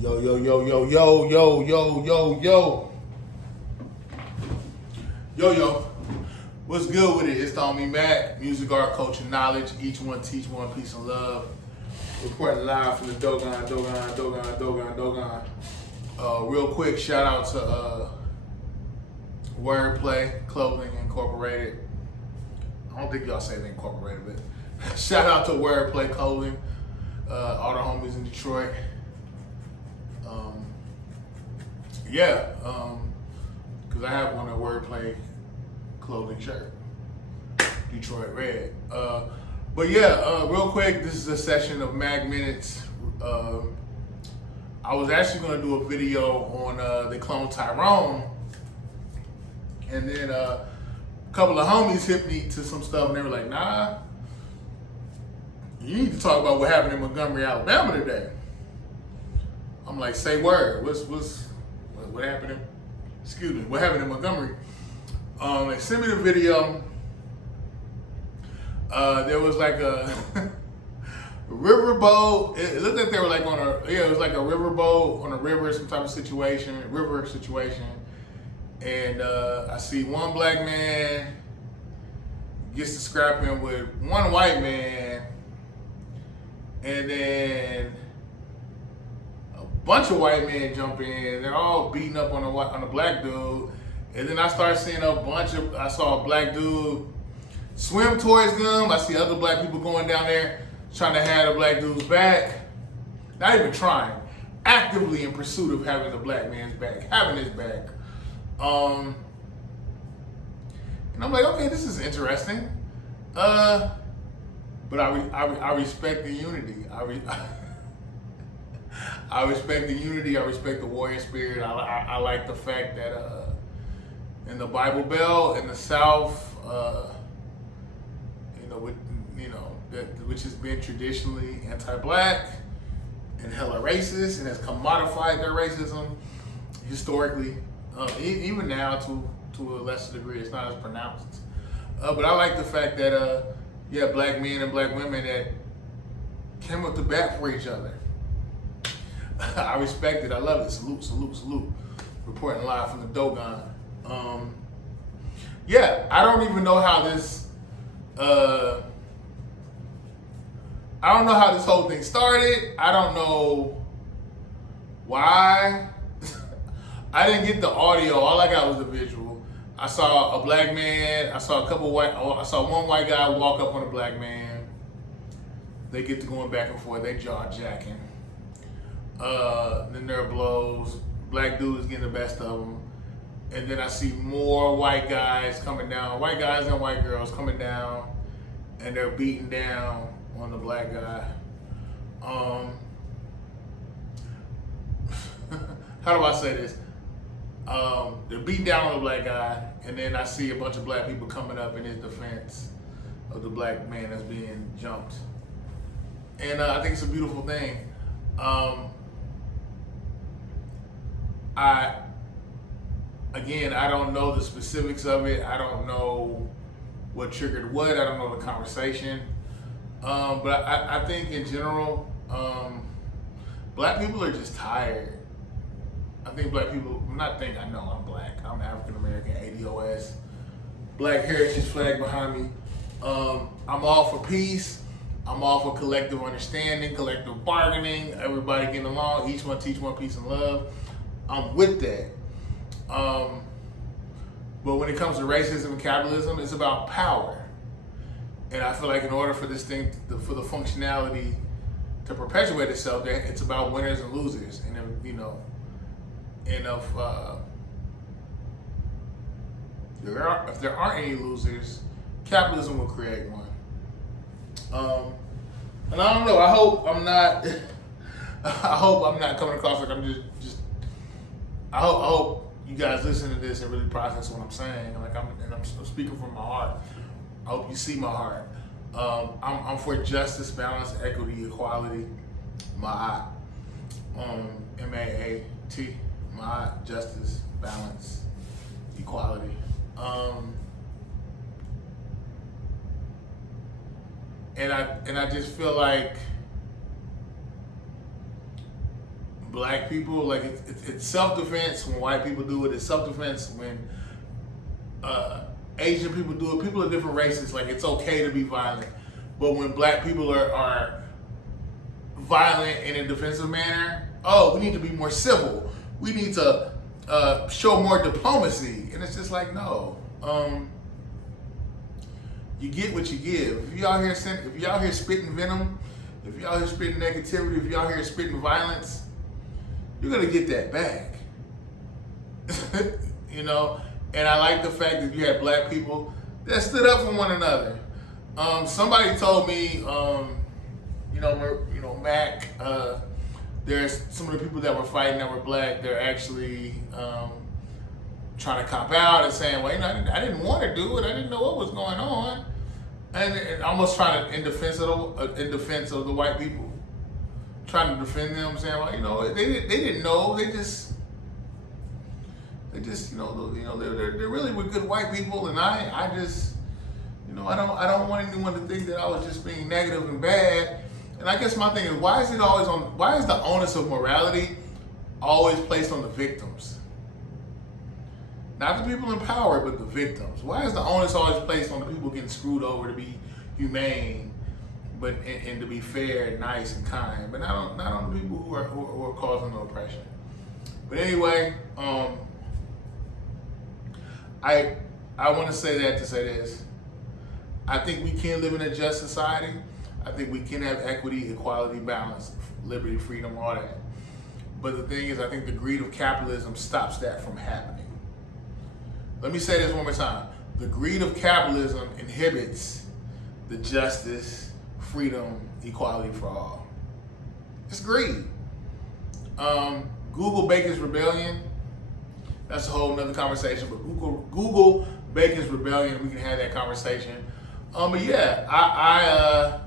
Yo, yo, yo, yo, yo, yo, yo, yo, yo. Yo, yo. What's good with it? It's the homie Mac, music, art, culture, knowledge. Each one teach one, peace and love. Reporting live from the Dogon. Real quick, shout out to Wordplay Clothing Incorporated. I don't think y'all say they incorporated, but shout out to Wordplay Clothing, all the homies in Detroit. Because I have one of Wordplay Clothing shirt, Detroit Red. Real quick, this is a session of MACK Minutes. I was actually going to do a video on the clone Tyrone, and then a couple of homies hit me to some stuff, and they were like, "Nah, you need to talk about what happened in Montgomery, Alabama today." I'm like, "Say word. What happened? What happened in Montgomery?" They sent me the video. There was like a riverboat. It looked like they were like it was like a riverboat on a river, some type of river situation. And I see one black man gets to scrapping with one white man, and then a bunch of white men jump in. They're all beating up on a black dude. And then I started seeing I saw a black dude swim towards them. I see other black people going down there trying to have the black dude's back. Not even trying. Actively in pursuit of having the black man's back. Having his back. And I'm like, okay, this is interesting. But I respect the unity. I respect the unity. I respect the warrior spirit. I like the fact that in the Bible Belt in the South, which has been traditionally anti-black and hella racist and has commodified their racism historically, even now to a lesser degree. It's not as pronounced. But I like the fact that black men and black women that came up to bat for each other. I respect it. I love it. Salute, salute, salute. Reporting live from the Dogon. I don't even know how this. I don't know how this whole thing started. I don't know why. I didn't get the audio. All I got was the visual. I saw a black man. I saw one white guy walk up on a black man. They get to going back and forth. They jaw jacking. Then there are blows. Black dude is getting the best of them. And then I see more white guys coming down. White guys and white girls coming down. And they're beating down on the black guy. How do I say this? They're beating down on the black guy. And then I see a bunch of black people coming up in his defense of the black man that's being jumped. And I think it's a beautiful thing. I don't know the specifics of it. I don't know what triggered what. I don't know the conversation. But I think in general, black people are just tired. I think black people, I know I'm black. I'm African American, ADOS. Black heritage flag behind me. I'm all for peace. I'm all for collective understanding, collective bargaining, everybody getting along, each one teach one, peace and love. I'm with that. But when it comes to racism and capitalism, it's about power. And I feel like in order for this thing, for the functionality to perpetuate itself, it's about winners and losers. And if there aren't any losers, capitalism will create one. And I don't know. I hope I'm not. I hope I'm not coming across like I'm just. I hope you guys listen to this and really process what I'm saying. I'm speaking from my heart. I hope you see my heart. I'm for justice, balance, equity, equality. MACK. MAAT. MACK. Justice, balance, equality. And I just feel like black people, like it's self-defense when white people do it. It's self-defense when Asian people do it. People of different races, like it's okay to be violent. But when black people are violent in a defensive manner, oh, we need to be more civil. We need to show more diplomacy. And it's just like, no. You get what you give. If y'all here spitting venom, if y'all here spitting negativity, if y'all here spitting violence, you're gonna get that back. You know? And I like the fact that you had black people that stood up for one another. Somebody told me, MACK, there's some of the people that were fighting that were black, they're actually trying to cop out and saying, well, I didn't want to do it. I didn't know what was going on. And almost trying to, in defense of the white people, trying to defend them, saying, well, they didn't know. They just, they're really with good white people, and I just, I don't want anyone to think that I was just being negative and bad. And I guess my thing is, why is the onus of morality always placed on the victims? Not the people in power, but the victims. Why is the onus always placed on the people getting screwed over to be humane, but and to be fair and nice and kind, but not on the people who are causing the oppression? But anyway, I want to say that to say this. I think we can live in a just society. I think we can have equity, equality, balance, liberty, freedom, all that. But the thing is, I think the greed of capitalism stops that from happening. Let me say this one more time. The greed of capitalism inhibits the justice, freedom, equality for all. It's greed. Google Bacon's Rebellion, that's a whole nother conversation, but Google Bacon's Rebellion, we can have that conversation. But yeah, I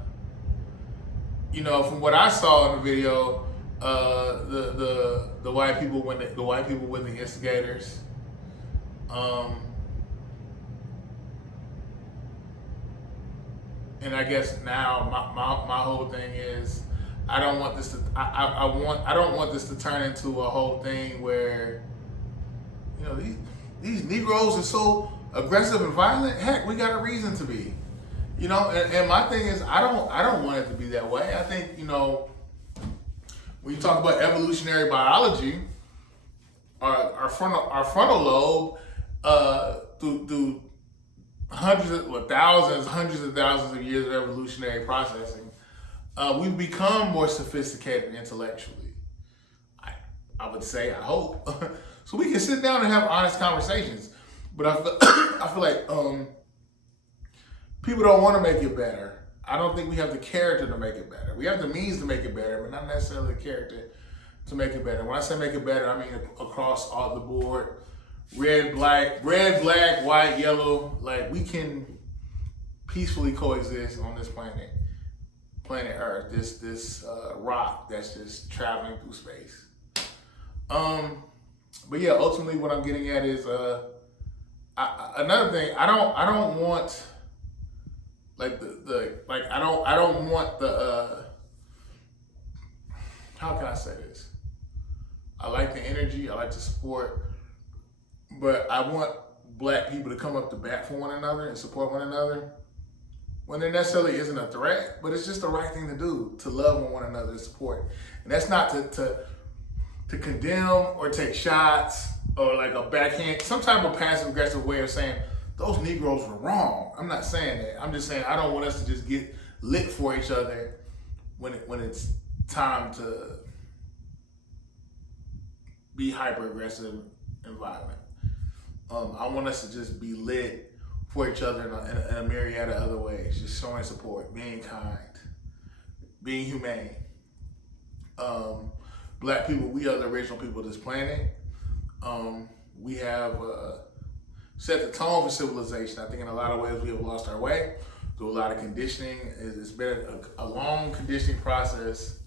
from what I saw in the video, the white people were the instigators. And I guess now my whole thing is, I don't want this to turn into a whole thing where these Negroes are so aggressive and violent. Heck, we got a reason to be. And my thing is, I don't want it to be that way. I think, when you talk about evolutionary biology, our frontal lobe, through hundreds of thousands of years of evolutionary processing, we've become more sophisticated intellectually. I would say, I hope. So we can sit down and have honest conversations. But I feel like people don't want to make it better. I don't think we have the character to make it better. We have the means to make it better, but not necessarily the character to make it better. When I say make it better, I mean across all the board. Red, black, white, yellow. Like, we can peacefully coexist on this planet Earth. This rock that's just traveling through space. But yeah, ultimately, what I'm getting at is another thing. I don't want how can I say this? I like the energy. I like the support. But I want black people to come up to bat for one another and support one another when there necessarily isn't a threat, but it's just the right thing to do, to love one another and support. And that's not to condemn or take shots or like a backhand, some type of passive aggressive way of saying those Negroes were wrong. I'm not saying that. I'm just saying I don't want us to just get lit for each other when it's time to be hyper aggressive and violent. I want us to just be lit for each other in a myriad of other ways, just showing support, being kind, being humane. Black people, we are the original people of this planet. We have set the tone for civilization. I think in a lot of ways we have lost our way through a lot of conditioning. It's been a long conditioning process.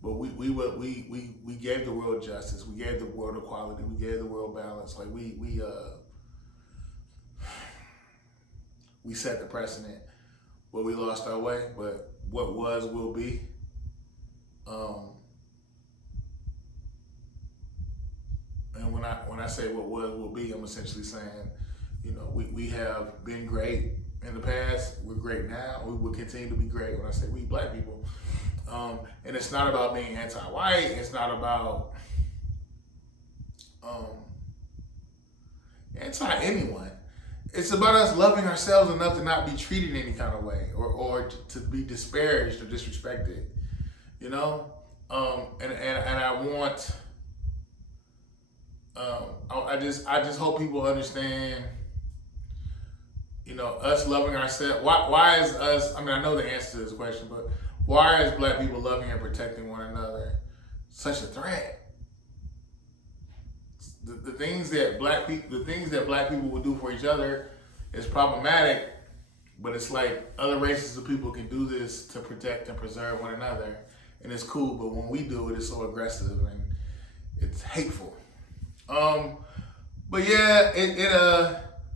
But we gave the world justice. We gave the world equality. We gave the world balance. Like we set the precedent, but we lost our way. But what was will be. Um, and when I say what was will be, I'm essentially saying, you know, we have been great in the past. We're great now. We will continue to be great. When I say we, black people, and it's not about being anti-white. It's not about anti-anyone. It's about us loving ourselves enough to not be treated any kind of way or to be disparaged or disrespected. You know, and I want. I just hope people understand, you know, us loving ourselves. Why is us? I mean, I know the answer to this question, but why is black people loving and protecting one another such a threat? The things that black people will do for each other is problematic, but it's like other races of people can do this to protect and preserve one another, and it's cool. But when we do it, it's so aggressive and it's hateful. But yeah,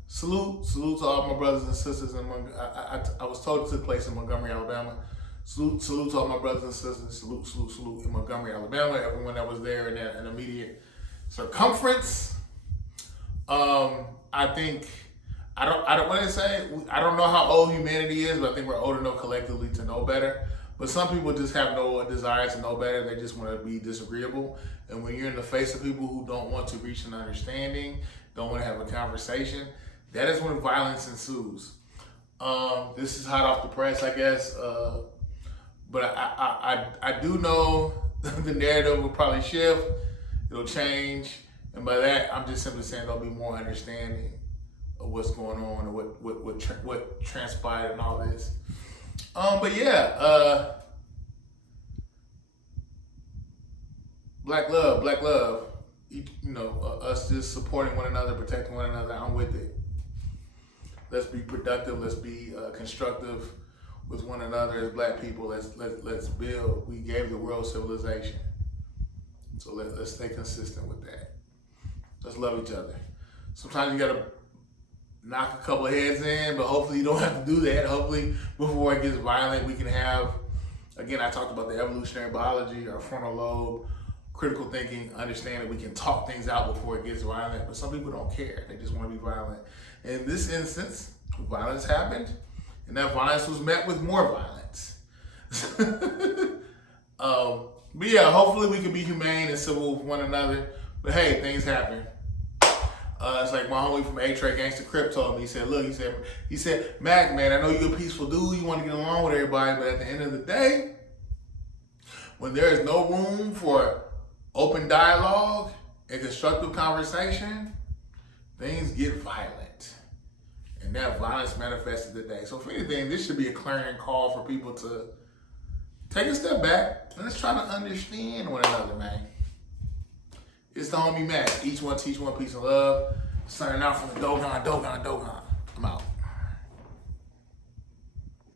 salute to all my brothers and sisters in I was told it took place in Montgomery, Alabama. Salute to all my brothers and sisters. Salute in Montgomery, Alabama. Everyone that was there in that immediate circumference. I think I don't want to say I don't know how old humanity is, but I think we're old enough collectively to know better. But some people just have no desire to know better. They just want to be disagreeable. And when you're in the face of people who don't want to reach an understanding, don't want to have a conversation, that is when violence ensues. This is hot off the press, I guess. But I do know the narrative will probably shift. It'll change. And by that, I'm just simply saying there'll be more understanding of what's going on and what transpired and all this. But yeah, black love. You know, us just supporting one another, protecting one another. I'm with it. Let's be productive. Let's be constructive with one another as black people. Let's build. We gave the world civilization, so let's stay consistent with that. Let's love each other. Sometimes you gotta knock a couple of heads in, but hopefully you don't have to do that. Hopefully before it gets violent, we can have, again, I talked about the evolutionary biology, our frontal lobe, critical thinking, understand that we can talk things out before it gets violent, but some people don't care. They just want to be violent. In this instance, violence happened, and that violence was met with more violence. But yeah, hopefully we can be humane and civil with one another, but hey, things happen. It's like my homie from A-Track Gangsta Crip told me. He said, look, he said, Mac, man, I know you're a peaceful dude. You want to get along with everybody, but at the end of the day, when there is no room for open dialogue and constructive conversation, things get violent. And that violence manifested today. So if anything, this should be a clarion call for people to take a step back and let's try to understand one another, man. It's the homie Mac. Each one teach one, peace and love. Signing out from the Dogon.